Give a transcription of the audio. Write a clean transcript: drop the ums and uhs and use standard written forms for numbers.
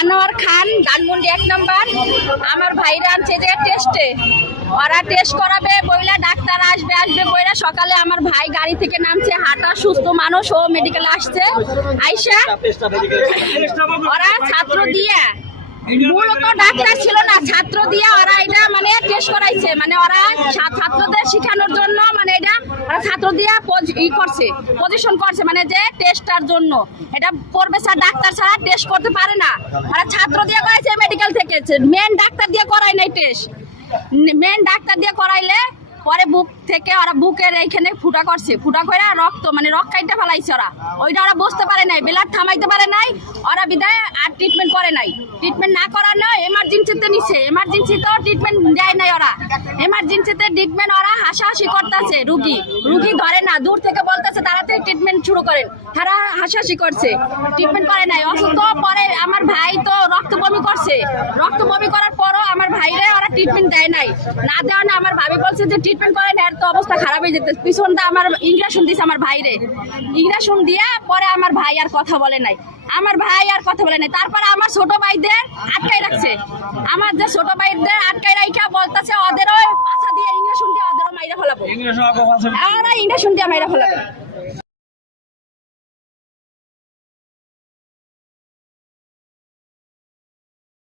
আনোয়ার খান, ধানমন্ডি 1 নম্বর। আমার ভাইরা আনছে যে টেস্টে, ওরা টেস্ট করাবে বইলা, ডাক্তার আসবে বইলা। সকালে আমার ভাই গাড়ি থেকে নামছে, হাঁটা সুস্থ মানুষ, ও মেডিকেলে আসছে। আইসা ওরা ছাত্র দিয়ে, মূলত ডাক্তার ছিল না, ছাত্র দিয়ে ওরা এটা মানে টেস্ট করাইছে। মানে ওরা ছাত্রদের শেখানোর জন্য, মানে এটা ওরা ছাত্র দিয়ে পজিশন করছে, মানে যে টেস্টার জন্য। এটা প্রফেসর ডাক্তার ছাড়া টেস্ট করতে পারে না। ওরা ছাত্র দিয়ে করাইছে মেডিকেল থেকে, মেন ডাক্তার দিয়ে করাই নাই টেস্ট। মেন ডাক্তার দিয়ে করাইলে পরে বুক থেকে ওরা বুকের এইখানে ফুটা করছে, ফুটা করে রক্ত মানে রক্ত কাইটা ফেলাইছে। ওইটা ওরা বুঝতে পারে নাই, ব্লাড থামাইতে পারে নাই ওরা, বিদায় আর ট্রিটমেন্ট করে নাই। ট্রিটমেন্ট না করার নয়, এমার্জেন্সিতে নিছে, এমার্জেন্সিতেও ট্রিটমেন্ট দেয় নাই ওরা। এমার্জেন্সিতে ট্রিটমেন্ট ওরা হাসাহাসি করতেছে, রুগী ধরে না, দূর থেকে বলতেছে তাড়াতাড়ি ট্রিটমেন্ট শুরু করেন, তারা হাসাহাসি করছে, ট্রিটমেন্ট করে নাই। অসুস্থ পরে আমার ভাই তো রক্ত বমি করছে, রক্ত বমি করার পরও আমার ভাইরে ওরা ট্রিটমেন্ট দেয় নাই। না দেওয়া না, আমার ভাবি বলছে যে ট্রিটমেন্ট করে না, এর তো অবস্থা খারাপ হয়ে যেতে। পিছনটা আমার ইঞ্জেকশন দিছে আমার ভাইরে, ইঞ্জেকশন দিয়ে পরে আমার ভাই আর কথা বলে নাই, তারপরে আমার ছোট ভাইদের আটকাই রাখছে। আমার যে ছোট ভাইদের আটকাই রাখা বলতেছে ওদেরও পাছা দিয়ে ইঞ্জেকশন দিয়ে ওদেরও মাইরা ফেলাবো, ওরা ইঞ্জেকশন দিয়ে মাইরা ফেলাবে।